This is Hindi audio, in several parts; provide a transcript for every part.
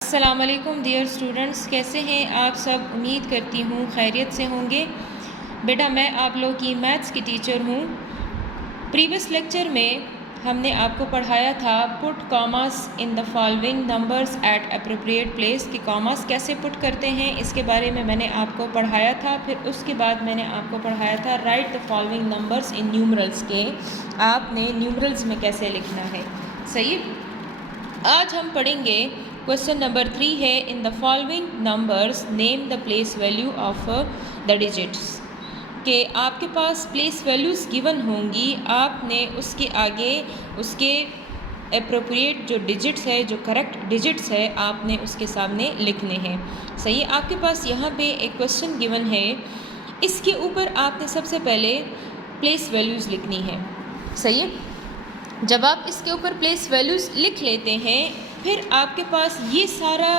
अस्सलाम वालेकुम डियर स्टूडेंट्स, कैसे हैं आप सब। उम्मीद करती हूँ खैरियत से होंगे। बेटा मैं आप लोग की मैथ्स की टीचर हूँ। प्रीवियस लेक्चर में हमने आपको पढ़ाया था put commas in the following numbers eight appropriate place कि कॉमास कैसे पुट करते हैं, इसके बारे में मैंने आपको पढ़ाया था। फिर उसके बाद मैंने आपको पढ़ाया था right the following numbers in numerals के आपने न्यूमरल्स में कैसे लिखना है। सही, आज हम पढ़ेंगे क्वेश्चन नंबर 3 है in the following numbers name the place value of the digits के आपके पास प्लेस वैल्यूज़ गिवन होंगी, आपने उसके आगे उसके अप्रोप्रिएट जो डिजिट्स है, जो करेक्ट डिजिट्स है, आपने उसके सामने लिखने हैं। सही, आपके पास यहाँ पे एक क्वेश्चन गिवन है, इसके ऊपर आपने सबसे पहले प्लेस वैल्यूज़ लिखनी है। सही, जब आप इसके ऊपर प्लेस वैल्यूज़ लिख लेते हैं, फिर आपके पास ये सारा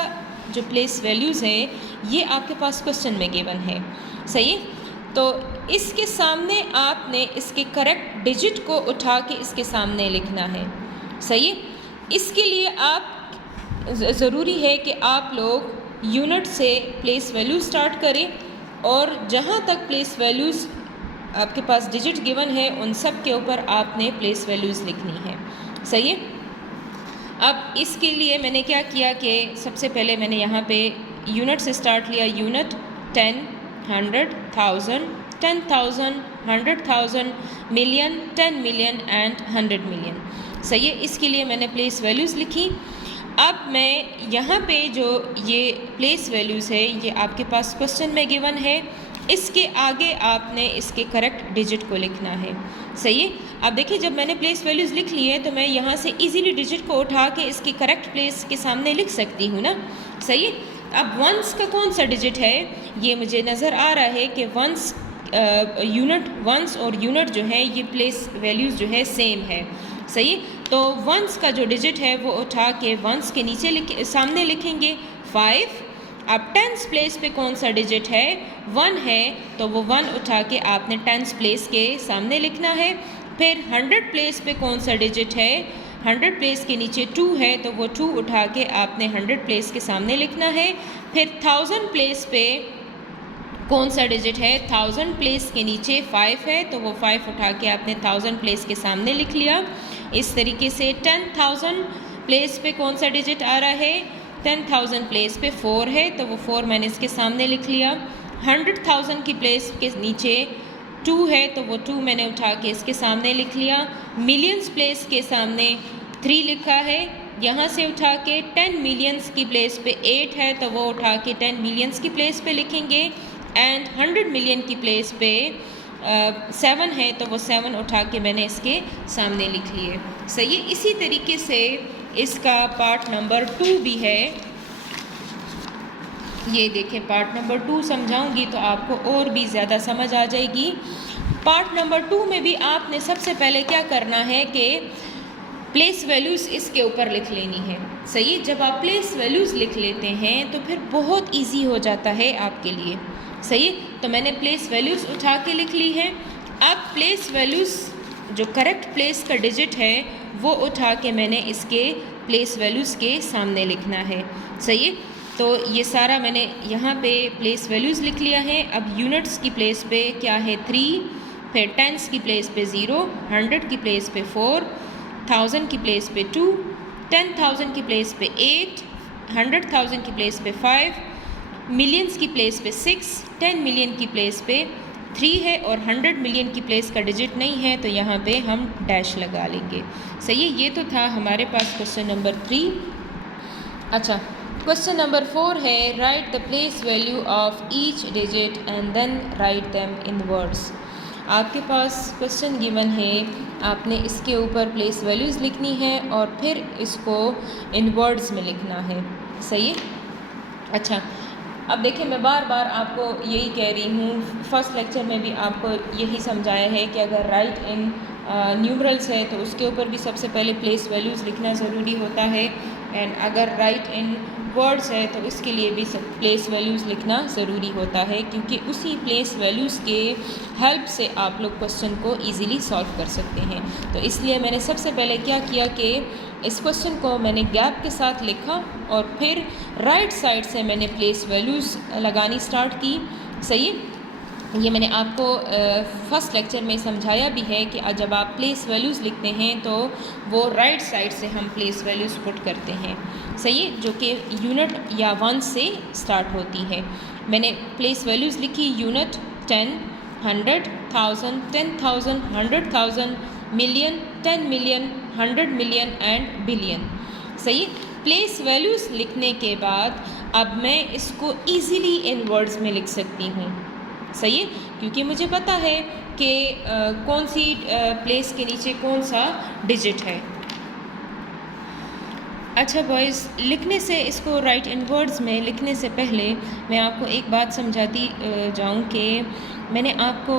जो प्लेस वैल्यूज़ है ये आपके पास क्वेश्चन में गिवन है। सही, तो इसके सामने आपने इसके करेक्ट डिजिट को उठा के इसके सामने लिखना है। सही, इसके लिए आप ज़रूरी है कि आप लोग यूनिट से प्लेस वैल्यू स्टार्ट करें और जहाँ तक प्लेस वैल्यूज़ आपके पास डिजिट गिवन है उन सब के ऊपर आपने प्लेस वैल्यूज़ लिखनी है। सही है, अब इसके लिए मैंने क्या किया कि सबसे पहले मैंने यहाँ पे यूनिट से स्टार्ट लिया। Unit 10, 100, 1000, 10,000, 100,000, million, 10 million and 100 million. सही है, इसके लिए मैंने प्लेस वैल्यूज़ लिखी। अब मैं यहाँ पे जो ये प्लेस वैल्यूज़ है ये आपके पास क्वेश्चन में गिवन है, इसके आगे आपने इसके करेक्ट डिजिट को लिखना है। सही है, अब देखिए जब मैंने प्लेस वैल्यूज़ लिख ली है तो मैं यहाँ से इजीली डिजिट को उठा के इसकी करेक्ट प्लेस के सामने लिख सकती हूँ ना। सही है, अब वंस का कौन सा डिजिट है ये मुझे नज़र आ रहा है कि वंस वंस और यूनिट जो है ये प्लेस वैल्यूज़ जो है सेम है। सही, तो वंस का जो डिजिट है वो उठा के वंस के नीचे सामने लिखेंगे 5। अब टेंस प्लेस पे कौन सा डिजिट है, 1 है, तो वो 1 उठा के आपने टेंस प्लेस के सामने लिखना है। फिर 100 प्लेस पे कौन सा डिजिट है, 100 प्लेस के नीचे 2 है, तो वो 2 उठा के आपने 100 प्लेस के सामने लिखना है। फिर 1000 प्लेस पे कौन सा डिजिट है, 1000 प्लेस के नीचे 5 है, तो वो 5 उठा के आपने 1000 प्लेस के सामने लिख लिया। इस तरीके से 10,000 प्लेस पे कौन सा डिजिट आ रहा है, 10,000 प्लेस पे 4 है, तो वो 4 मैंने इसके सामने लिख लिया। 100,000 की प्लेस के नीचे 2 है, तो वो 2 मैंने उठा के इसके सामने लिख लिया। मिलियंस प्लेस के सामने 3 लिखा है, यहाँ से उठा के 10 मिलियंस की प्लेस पे 8 है, तो वो उठा के 10 मिलियंस की प्लेस पे लिखेंगे। एंड 100 मिलियन की प्लेस पे 7 है, तो वो 7 उठा के मैंने इसके सामने लिख लिए। सही, इसी तरीके से इसका पार्ट नंबर 2 भी है। ये देखें, पार्ट नंबर 2 समझाऊंगी तो आपको और भी ज़्यादा समझ आ जाएगी। पार्ट नंबर 2 में भी आपने सबसे पहले क्या करना है कि प्लेस वैल्यूज़ इसके ऊपर लिख लेनी है। सही, जब आप प्लेस वैल्यूज़ लिख लेते हैं तो फिर बहुत इजी हो जाता है आपके लिए। सही, तो मैंने प्लेस वैल्यूज़ उठा के लिख ली है। अब प्लेस वैल्यूज़ जो करेक्ट प्लेस का डिजिट है वो उठा के मैंने इसके प्लेस वैल्यूज़ के सामने लिखना है। सही, तो ये सारा मैंने यहाँ पे प्लेस वैल्यूज़ लिख लिया है। अब यूनिट्स की प्लेस पे क्या है 3, फिर टेंस की प्लेस पे 0, 100 की प्लेस पे 4, 1000 की प्लेस पे 2, 10,000 की प्लेस पे 8, 100,000 की प्लेस पे 5, मिलियंस की प्लेस पे 6, 10 मिलियन की प्लेस पे 3 है और 100 मिलियन की प्लेस का डिजिट नहीं है, तो यहाँ पे हम डैश लगा लेंगे। सही, ये तो था हमारे पास क्वेश्चन नंबर 3। अच्छा, क्वेश्चन नंबर 4 है write the place value of each digit and then write them in words. आपके पास क्वेश्चन गिवन है, आपने इसके ऊपर प्लेस वैल्यूज़ लिखनी है और फिर इसको इन वर्ड्स में लिखना है। सही, अच्छा, अब देखिए मैं बार बार आपको यही कह रही हूँ, फर्स्ट लेक्चर में भी आपको यही समझाया है कि अगर राइट इन न्यूमरल्स है तो उसके ऊपर भी सबसे पहले प्लेस वैल्यूज़ लिखना ज़रूरी होता है, एंड अगर राइट इन वर्ड्स है तो उसके लिए भी प्लेस वैल्यूज़ लिखना ज़रूरी होता है, क्योंकि उसी प्लेस वैल्यूज़ के हेल्प से आप लोग क्वेश्चन को ईज़िली सॉल्व कर सकते हैं। तो इसलिए मैंने सबसे पहले क्या किया कि इस क्वेश्चन को मैंने गैप के साथ लिखा और फिर राइट साइड से मैंने प्लेस वैल्यूज़ लगानी स्टार्ट की। सही है, ये मैंने आपको फर्स्ट लेक्चर में समझाया भी है कि जब आप प्लेस वैल्यूज़ लिखते हैं तो वो राइट साइड से हम प्लेस वैल्यूज़ पुट करते हैं। सही है, जो कि यूनिट या वन से स्टार्ट होती है। मैंने प्लेस वैल्यूज़ लिखी unit 10, 100, 1000, 10,000, 100,000, million, 10 million, 100 million and billion. सही, प्लेस वैल्यूज़ लिखने के बाद अब मैं इसको ईज़िली इन वर्ड्स में लिख सकती हूँ। सही है, क्योंकि मुझे पता है कि कौन सी प्लेस के नीचे कौन सा डिजिट है। अच्छा बॉयज़, लिखने से इसको राइट इन वर्ड्स में लिखने से पहले मैं आपको एक बात समझाती जाऊं कि मैंने आपको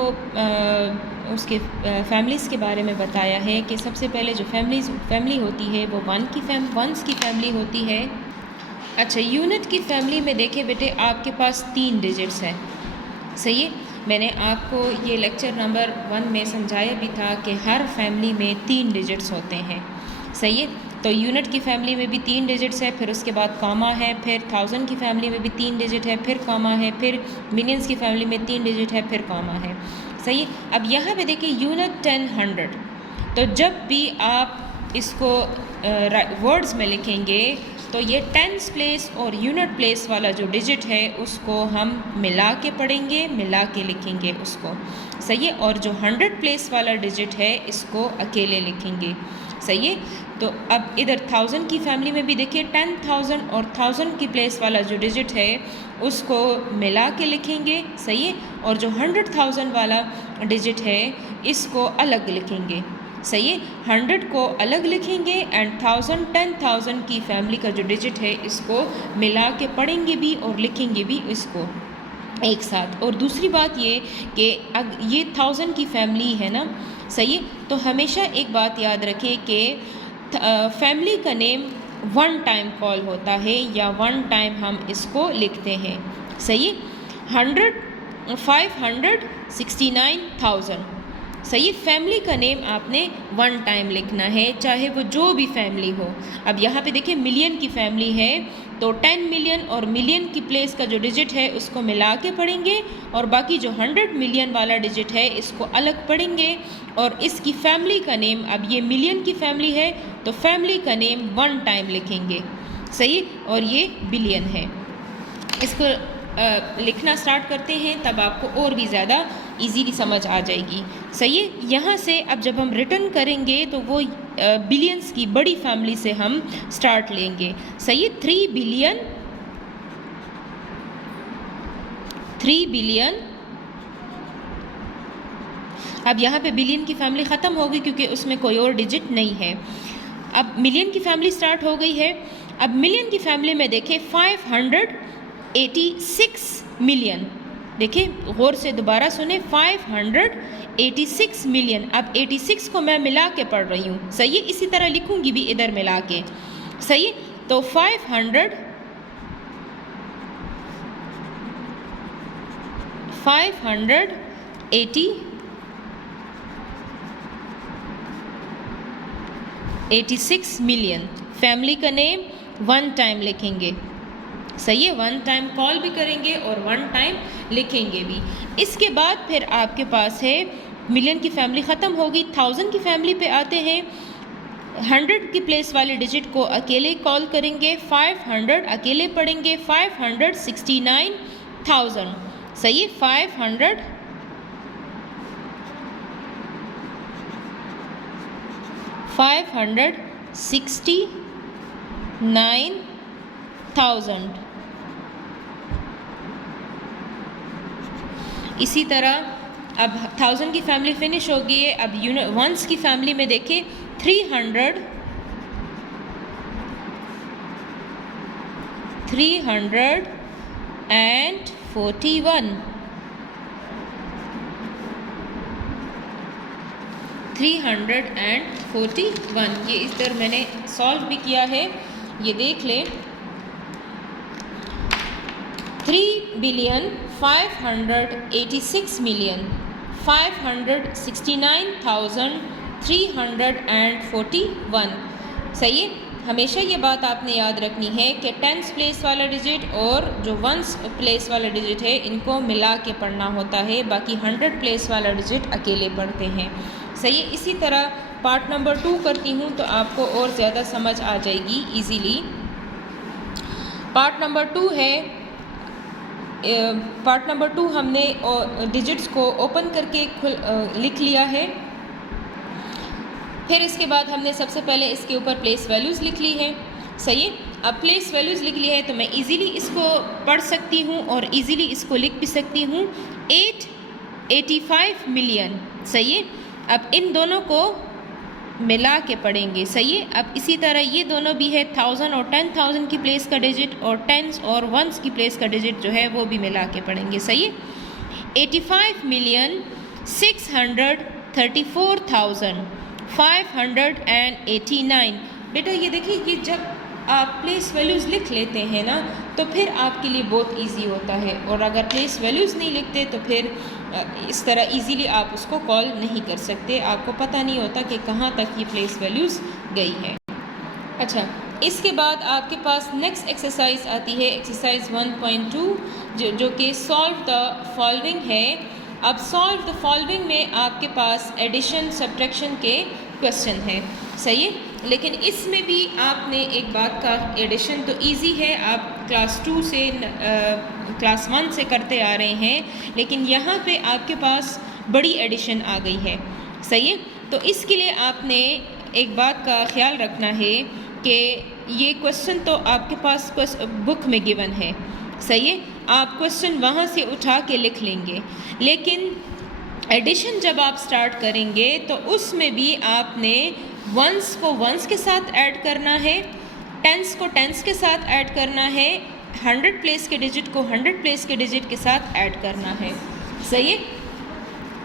उसके फैमिलीज़ के बारे में बताया है कि सबसे पहले जो फैमिली होती है वो वंस की फैमिली होती है। अच्छा, यूनिट की फैमिली में देखें बेटे, आपके पास 3 डिजिट्स हैं। सही है, मैंने आपको ये लेक्चर नंबर 1 में समझाया भी था कि हर फैमिली में 3 डिजिट्स होते हैं। सही है, तो यूनिट की फैमिली में भी 3 डिजिट्स है, फिर उसके बाद कॉमा है, फिर 1000 की फैमिली में भी 3 डिजिट है, फिर कॉमा है, फिर मिलियंस की फैमिली में 3 डिजिट है, फिर कॉमा है। सही है, अब यहाँ पे देखिए यूनिट 10, 100, तो जब भी आप इसको वर्ड्स में लिखेंगे तो ये टेंस प्लेस और यूनिट प्लेस वाला जो डिजिट है उसको हम मिला के पढ़ेंगे, मिला के लिखेंगे उसको। सही है, और जो 100 प्लेस वाला डिजिट है इसको अकेले लिखेंगे। सही है, तो अब इधर 1000 की फैमिली में भी देखिए 10,000 और 1000 की प्लेस वाला जो डिजिट है उसको मिला के लिखेंगे। सही है, और जो 100,000 वाला डिजिट है इसको अलग लिखेंगे। सही है, 100 को अलग लिखेंगे एंड 1000 10,000 की फैमिली का जो डिजिट है इसको मिला के पढ़ेंगे भी और लिखेंगे भी इसको एक साथ। और दूसरी बात ये कि ये 1000 की फैमिली है ना, सही है, तो हमेशा एक बात याद रखें कि फैमिली का नेम 1 टाइम कॉल होता है या 1 टाइम हम इसको लिखते हैं। सही है, 100, 500, 69,000। सही, फैमिली का नेम आपने 1 टाइम लिखना है, चाहे वो जो भी फैमिली हो। अब यहाँ पे देखिए मिलियन की फैमिली है तो 10 मिलियन और मिलियन की प्लेस का जो डिजिट है उसको मिला के पढ़ेंगे और बाकी जो 100 मिलियन वाला डिजिट है इसको अलग पढ़ेंगे और इसकी फैमिली का नेम, अब ये मिलियन की फैमिली है तो फैमिली का नेम 1 टाइम लिखेंगे। सही, और ये बिलियन है। इसको लिखना स्टार्ट करते हैं तब आपको और भी ज़्यादा इजीली समझ आ जाएगी। सही है, यहाँ से अब जब हम रिटर्न करेंगे तो वो बिलियंस की बड़ी फैमिली से हम स्टार्ट लेंगे। सही है, 3 बिलियन, 3 बिलियन। अब यहाँ पे बिलियन की फैमिली ख़त्म हो गई क्योंकि उसमें कोई और डिजिट नहीं है। अब मिलियन की फैमिली स्टार्ट हो गई है। अब मिलियन की फैमिली में देखें 586 मिलियन। देखिए गौर से दोबारा सुने, 586 मिलियन। अब 86 को मैं मिला के पढ़ रही हूँ। सही है, इसी तरह लिखूंगी भी इधर मिला के। सही है, तो 586 मिलियन। फैमिली का नेम 1 टाइम लिखेंगे। सही है, 1 टाइम कॉल भी करेंगे और 1 टाइम लिखेंगे भी। इसके बाद फिर आपके पास है मिलियन की फैमिली ख़त्म होगी, 1000 की फैमिली पे आते हैं। 100 की प्लेस वाले डिजिट को अकेले कॉल करेंगे, 500 अकेले पढ़ेंगे, 569,000। सही है, 569,000। इसी तरह अब 1000 की फैमिली फिनिश हो गई है। अब वंस की फैमिली में देखें 341, 341। ये इस तरह मैंने सॉल्व भी किया है, ये देख लें। 3,586,569,341। सही है। हमेशा ये बात आपने याद रखनी है कि टेंस प्लेस वाला डिजिट और जो वंस प्लेस वाला डिजिट है इनको मिला के पढ़ना होता है, बाकी 100 प्लेस वाला डिजिट अकेले पढ़ते हैं। सही है। इसी तरह पार्ट नंबर 2 करती हूँ तो आपको और ज़्यादा समझ आ जाएगी ईज़िली। पार्ट नंबर 2 है, पार्ट नंबर 2 हमने डिजिट्स को ओपन करके लिख लिया है। फिर इसके बाद हमने सबसे पहले इसके ऊपर प्लेस वैल्यूज़ लिख ली है। सही है। अब प्लेस वैल्यूज़ लिख ली है तो मैं इजीली इसको पढ़ सकती हूँ और इजीली इसको लिख भी सकती हूँ। 885 मिलियन। सही है। अब इन दोनों को मिला के पढ़ेंगे। सही है। अब इसी तरह ये दोनों भी है 1000 और 10,000 की प्लेस का डिजिट और टेंस और वंस की प्लेस का डिजिट जो है वो भी मिला के पढ़ेंगे। सही है। 85,634,589। बेटा ये देखिए कि जब आप प्लेस वैल्यूज़ लिख लेते हैं ना तो फिर आपके लिए बहुत इजी होता है, और अगर प्लेस वैल्यूज़ नहीं लिखते तो फिर इस तरह इजीली आप उसको कॉल नहीं कर सकते, आपको पता नहीं होता कि कहाँ तक ये प्लेस वैल्यूज़ गई है। अच्छा, इसके बाद आपके पास नेक्स्ट एक्सरसाइज आती है, एक्सरसाइज 1.2 जो कि सॉल्व द फॉलोइंग है। अब सॉल्व द फॉलोइंग में आपके पास एडिशन सब्ट्रैक्शन के क्वेश्चन है। सही है। लेकिन इसमें भी आपने एक बात का, एडिशन तो इजी है, आप क्लास 2 से क्लास 1 से करते आ रहे हैं, लेकिन यहाँ पे आपके पास बड़ी एडिशन आ गई है। सही है। तो इसके लिए आपने एक बात का ख्याल रखना है कि ये क्वेश्चन तो आपके पास बुक में गिवन है। सही है। आप क्वेश्चन वहाँ से उठा के लिख लेंगे, लेकिन एडिशन जब आप स्टार्ट करेंगे तो उसमें भी आपने वंस को वंस के साथ ऐड करना है, टेंस को टेंस के साथ ऐड करना है, 100 प्लेस के डिजिट को 100 प्लेस के डिजिट के साथ ऐड करना है। सही है।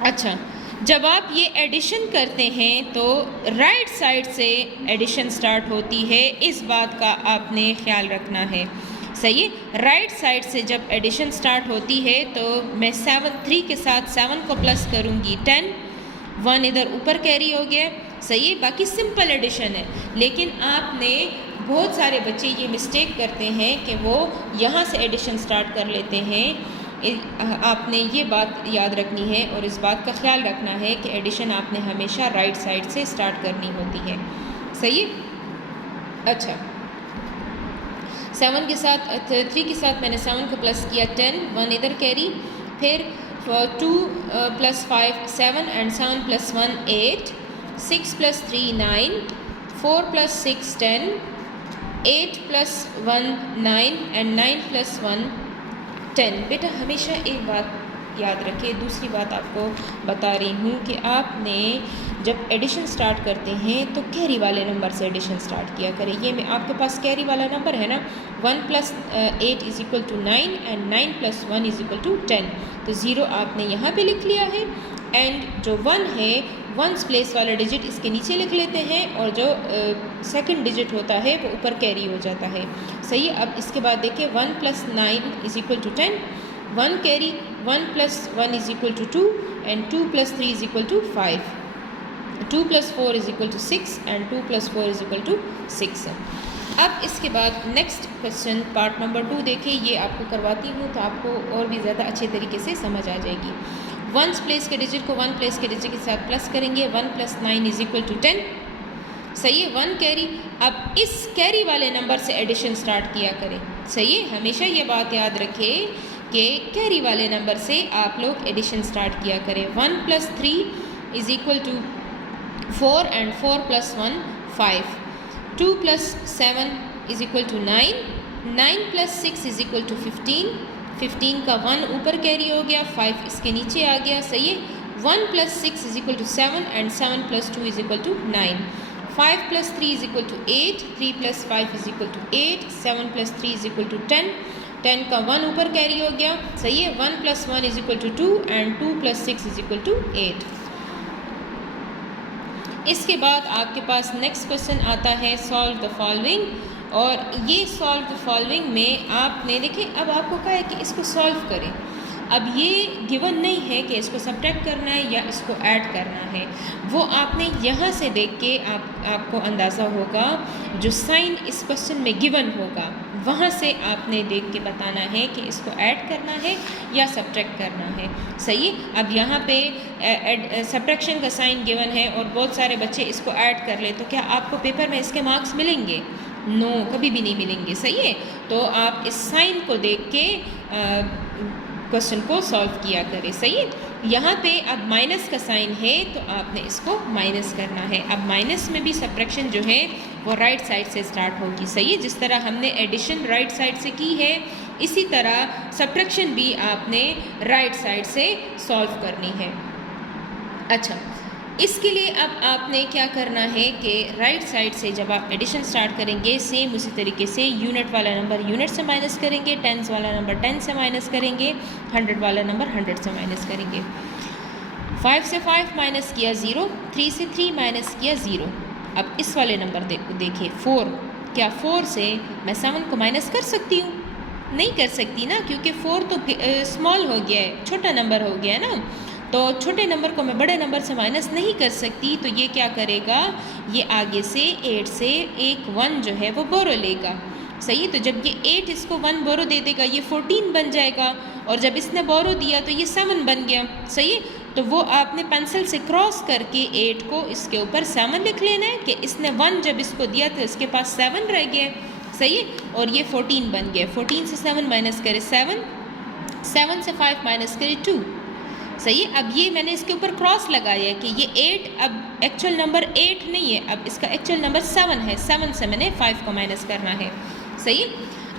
अच्छा, जब आप ये एडिशन करते हैं तो राइट साइड से एडिशन स्टार्ट होती है, इस बात का आपने ख्याल रखना है। सही है। राइट साइड से जब एडिशन स्टार्ट होती है तो मैं 3 के साथ 7 को प्लस करूँगी 10, 1 इधर ऊपर कैरी हो गया। सही है। बाकी सिंपल एडिशन है, लेकिन आपने बहुत सारे बच्चे ये मिस्टेक करते हैं कि वो यहाँ से एडिशन स्टार्ट कर लेते हैं। आपने ये बात याद रखनी है और इस बात का ख्याल रखना है कि एडिशन आपने हमेशा राइट साइड से स्टार्ट करनी होती है। सही है। अच्छा, 7 के साथ 3 के साथ मैंने 7 को प्लस किया 10, 1 इधर कैरी, फिर 2 + 5 7 एंड 7 + 1 8, 6 + 3 9, 4 + 6 10, 8 + 1 9 एंड 9 + 1 10। बेटा हमेशा एक बात याद रखें, दूसरी बात आपको बता रही हूँ कि आपने जब एडिशन स्टार्ट करते हैं तो कैरी वाले नंबर से एडिशन स्टार्ट किया करें। ये में आपके पास कैरी वाला नंबर है ना, 1 + 8 = 9 एंड 9 + 1 = 10। तो 0 आपने यहाँ पे लिख लिया है, एंड जो 1 है वंस प्लेस वाला डिजिट इसके नीचे लिख लेते हैं, और जो सेकंड डिजिट होता है वो ऊपर कैरी हो जाता है। सही है। अब इसके बाद देखिए 1 + 9 = 10, 1 कैरी, 1 + 1 = 2 एंड 2 + 3 = 5, 2 + 4 = 6 एंड 2 + 4 = 6। अब इसके बाद नेक्स्ट क्वेश्चन पार्ट नंबर 2 देखिए, ये आपको करवाती हूँ तो आपको और भी ज़्यादा अच्छे तरीके से समझ आ जाएगी। वंस प्लेस के डिजिट को 1 प्लेस के डिजिट के साथ प्लस करेंगे, 1 + 9 = 10। सही है। 1 कैरी। अब इस कैरी वाले नंबर से एडिशन स्टार्ट किया करें। सही है। हमेशा ये बात याद रखें कि कैरी वाले नंबर से आप लोग एडिशन स्टार्ट किया करें। 1 + 3 = 4 एंड 4 + 1 5, 2 + 7 = 9, 9 + 6 = 15, 15 का 1 ऊपर कैरी हो गया, 5 इसके नीचे आ गया। सही है। 1 + 6 = 7 एंड 7 + 2 = 9, 5 + 3 = 8, 3 + 5 = 8, 7 + 3 = 10, 10 का 1 ऊपर कैरी हो गया। सही है। 1 + 1 = 2 एंड 2 + 6 = 8। इसके बाद आपके पास नेक्स्ट क्वेश्चन आता है सॉल्व द फॉलोइंग, और ये सॉल्व द फॉलोइंग में आपने देखिए अब आपको कहा है कि इसको सॉल्व करें। अब ये गिवन नहीं है कि इसको सब्ट्रैक्ट करना है या इसको ऐड करना है, वो आपने यहाँ से देख के आपको अंदाज़ा होगा, जो साइन इस क्वेश्चन में गिवन होगा वहाँ से आपने देख के बताना है कि इसको ऐड करना है या सब्ट्रैक्ट करना है। सही। अब यहाँ पे सब्ट्रैक्शन का साइन गिवन है और बहुत सारे बच्चे इसको ऐड कर ले, तो क्या आपको पेपर में इसके मार्क्स मिलेंगे? नो, कभी भी नहीं मिलेंगे। सही है। तो आप इस साइन को देख के क्वेश्चन को सॉल्व किया करें। सही है। यहाँ पे अब माइनस का साइन है तो आपने इसको माइनस करना है। अब माइनस में भी सब्ट्रैक्शन जो है वो राइट साइड से स्टार्ट होगी। सही है। जिस तरह हमने एडिशन राइट साइड से की है, इसी तरह सब्ट्रैक्शन भी आपने राइट साइड से सॉल्व करनी है। अच्छा, इसके लिए अब आपने क्या करना है कि राइट साइड से जब आप एडिशन स्टार्ट करेंगे, सेम उसी तरीके से यूनिट वाला नंबर यूनिट से माइनस करेंगे, टेंस वाला नंबर 10 से माइनस करेंगे, 100 वाला नंबर 100 से माइनस करेंगे। 5 से 5 माइनस किया 0, 3 से 3 माइनस किया 0। अब इस वाले नंबर देखिए 4, क्या 4 से मैं 7 को माइनस कर सकती हूँ? नहीं कर सकती ना, क्योंकि 4 तो स्मॉल हो गया है, छोटा नंबर हो गया है ना। तो छोटे नंबर को मैं बड़े नंबर से माइनस नहीं कर सकती, तो ये क्या करेगा, ये आगे से 8 से एक 1 जो है वो बोरो लेगा। सही। तो जब ये 8 इसको 1 बोरो दे देगा, ये 14 बन जाएगा, और जब इसने बोरो दिया तो ये 7 बन गया। सही। तो वो आपने पेंसिल से क्रॉस करके 8 को इसके ऊपर 7 लिख लेना है कि इसने 1 जब इसको दिया तो इसके पास 7 रह गया। सही। और ये 14 बन गया। 14 से 7 माइनस करे 7, 7 से 5 माइनस करे 2। सही। अब ये मैंने इसके ऊपर क्रॉस लगाया है कि ये 8 अब एक्चुअल नंबर 8 नहीं है, अब इसका एक्चुअल नंबर 7 है। 7 से मैंने 5 को माइनस करना है। सही।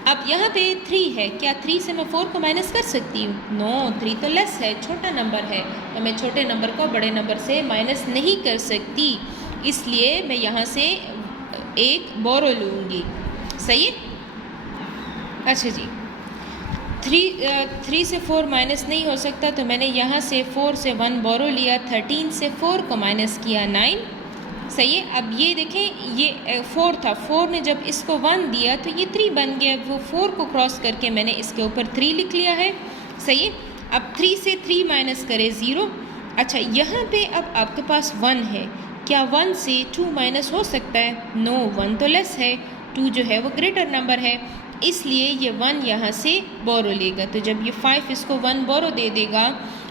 अब यहाँ पे 3 है, क्या 3 से मैं 4 को माइनस कर सकती हूँ? नो, 3 तो लेस है, छोटा नंबर है, तो मैं छोटे नंबर को बड़े नंबर से माइनस नहीं कर सकती, इसलिए मैं यहाँ से एक बोरो लूँगी। सही। अच्छा जी, 3 से 4 माइनस नहीं हो सकता, तो मैंने यहाँ से 4 से 1 बोरो लिया, 13 से 4 को माइनस किया 9। सही है। अब ये देखें, ये 4 था, 4 ने जब इसको 1 दिया तो ये 3 बन गया। वो 4 को क्रॉस करके मैंने इसके ऊपर 3 लिख लिया है। सही है। अब 3 से 3 माइनस करें 0। अच्छा, यहाँ पे अब आपके पास 1 है, क्या 1 से 2 माइनस हो सकता है? नो, 1 तो लेस है, 2 जो है वो ग्रेटर नंबर है, इसलिए ये 1 यहाँ से बोरो लेगा। तो जब ये 5 इसको 1 बोरो दे देगा,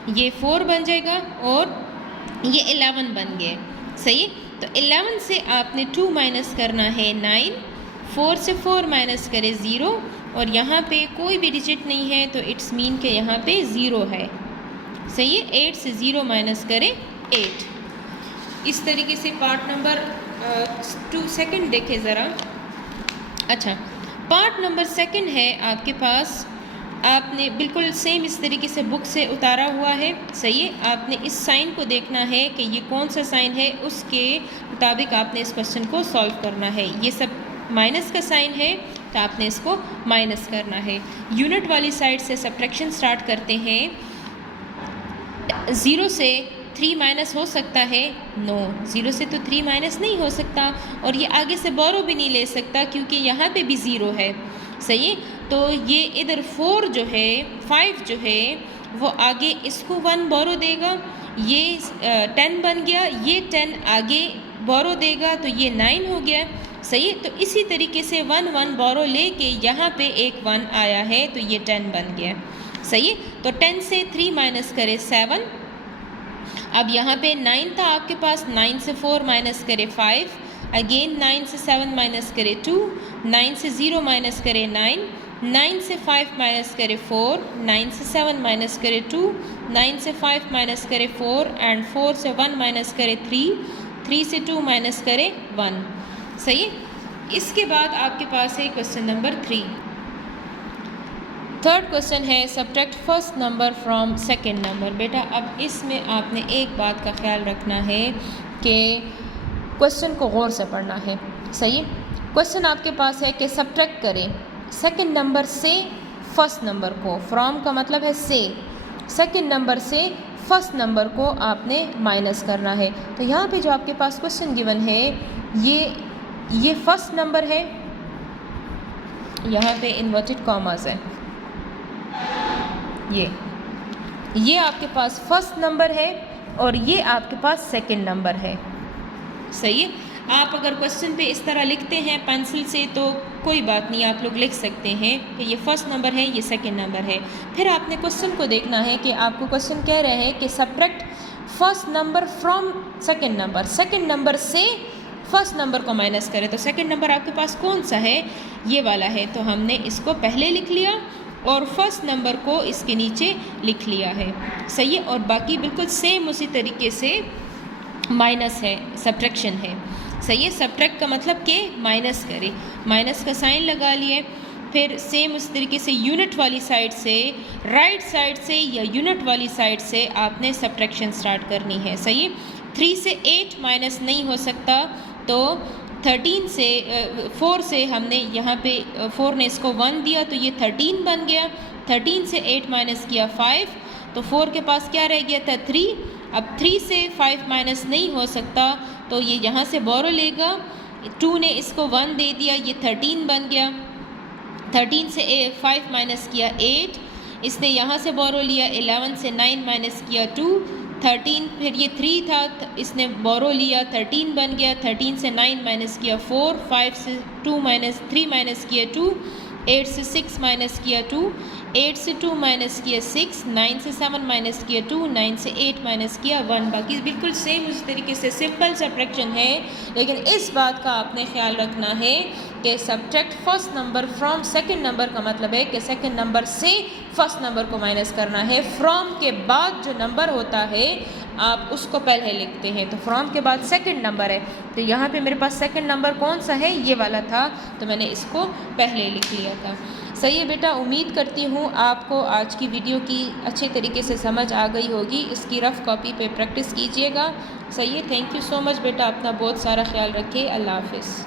ये 4 बन जाएगा और ये 11 बन गए। सही। तो 11 से आपने 2 माइनस करना है 9, 4 से 4 माइनस करे 0, और यहाँ पे कोई भी डिजिट नहीं है, तो इट्स मीन के यहाँ पे 0 है। सही है। 8 से 0 माइनस करे 8। इस तरीके से पार्ट नंबर 2 सेकंड देखें ज़रा। अच्छा, पार्ट नंबर 2 है आपके पास, आपने बिल्कुल सेम इस तरीके से बुक से उतारा हुआ है। सही है। आपने इस साइन को देखना है कि ये कौन सा साइन है, उसके मुताबिक आपने इस क्वेश्चन को सॉल्व करना है। ये सब माइनस का साइन है, तो आपने इसको माइनस करना है। यूनिट वाली साइड से सब्ट्रैक्शन स्टार्ट करते हैं। 0 से 3 माइनस हो सकता है? नो, 0 से तो 3 माइनस नहीं हो सकता, और ये आगे से बोरो भी नहीं ले सकता क्योंकि यहाँ पे भी 0 है। सही। तो ये इधर 4 जो है, 5 जो है वो आगे इसको 1 बोरो देगा, ये 10 बन गया, ये 10 आगे बोरो देगा, तो ये 9 हो गया। सही। तो इसी तरीके से 1 1 बोरो लेके यहाँ पे एक 1 आया है, तो ये 10 बन गया। सही। तो 10 से 3 माइनस करे 7। अब यहाँ पे 9 था आपके पास, 9 से 4 माइनस करे 5, अगेन 9 से 7 माइनस करे 2, 9 से 0 माइनस करे 9, 9 से 5 माइनस करे 4, 9 से 7 माइनस करे 2, 9 से 5 माइनस करे 4, एंड 4 से 1 माइनस करे 3, 3 से 2 माइनस करे 1। सही। इसके बाद आपके पास है क्वेश्चन नंबर 3। थर्ड क्वेश्चन है, subtract first number from second number. बेटा अब इसमें आपने एक बात का ख्याल रखना है कि क्वेश्चन को गौर से पढ़ना है। सही। क्वेश्चन आपके पास है कि सब्ट्रैक्ट करें सेकेंड नंबर से फर्स्ट नंबर को। फ्रॉम का मतलब है से, सेकेंड नंबर से फर्स्ट नंबर को आपने माइनस करना है। तो यहाँ पे जो आपके पास क्वेश्चन गिवन है, ये फर्स्ट नंबर है, यहाँ पे इन्वर्टेड कॉमास है, ये ये आपके पास फर्स्ट नंबर है और ये आपके पास सेकंड नंबर है। सही है। आप अगर क्वेश्चन पे इस तरह लिखते हैं पेंसिल से तो कोई बात नहीं, आप लोग लिख सकते हैं कि ये फर्स्ट नंबर है, ये सेकंड नंबर है। फिर आपने क्वेश्चन को देखना है कि आपको क्वेश्चन कह रहे हैं कि subtract first number from second number, second number से फर्स्ट नंबर को माइनस करें। तो सेकंड नंबर आपके पास कौन सा है? ये वाला है। तो हमने इसको पहले लिख लिया और फर्स्ट नंबर को इसके नीचे लिख लिया है। सही है। और बाकी बिल्कुल सेम उसी तरीके से माइनस है, सब्ट्रैक्शन है। सही है। सब्ट्रैक्ट का मतलब कि माइनस करें, माइनस का साइन लगा लिए। फिर सेम उस तरीके से यूनिट वाली साइड से, राइट साइड से या यूनिट वाली साइड से आपने सब्ट्रैक्शन स्टार्ट करनी है। सही है। 3 से 8 माइनस नहीं हो सकता, तो 13 से 4 से हमने यहाँ पे 4 ने इसको 1 दिया तो ये 13 बन गया। 13 से 8 माइनस किया 5, तो 4 के पास क्या रह गया था? 3। अब 3 से 5 माइनस नहीं हो सकता, तो ये यहाँ से बोरो लेगा। 2 ने इसको 1 दे दिया, ये 13 बन गया। 13 से 5 माइनस किया 8, इसने यहाँ से बोरो लिया। 11 से 9 माइनस किया 2, 13, फिर ये 3 था, इसने बोरो लिया, 13 बन गया। 13 से 9 माइनस किया 4, 5 से 3 माइनस किया 2, 8 से 6 माइनस किया 2, 8 से 2 माइनस किया 6, 9 से 7 माइनस किया 2, 9 से 8 माइनस किया 1। बाकी बिल्कुल सेम उस तरीके से सिंपल सब्ट्रैक्शन है, लेकिन इस बात का आपने ख्याल रखना है कि subtract first number from second number का मतलब है कि सेकंड नंबर से फर्स्ट नंबर को माइनस करना है। फ्रॉम के बाद जो नंबर होता है आप उसको पहले लिखते हैं। तो फ्रॉम के बाद सेकंड नंबर है, तो यहाँ पे मेरे पास सेकंड नंबर कौन सा है? ये वाला था, तो मैंने इसको पहले लिख लिया था। सही है बेटा। उम्मीद करती हूँ आपको आज की वीडियो की अच्छे तरीके से समझ आ गई होगी। इसकी रफ़ कॉपी पे प्रैक्टिस कीजिएगा। सही है। थैंक यू सो मच बेटा। अपना बहुत सारा ख्याल रखिए। अल्लाह हाफ़िज़।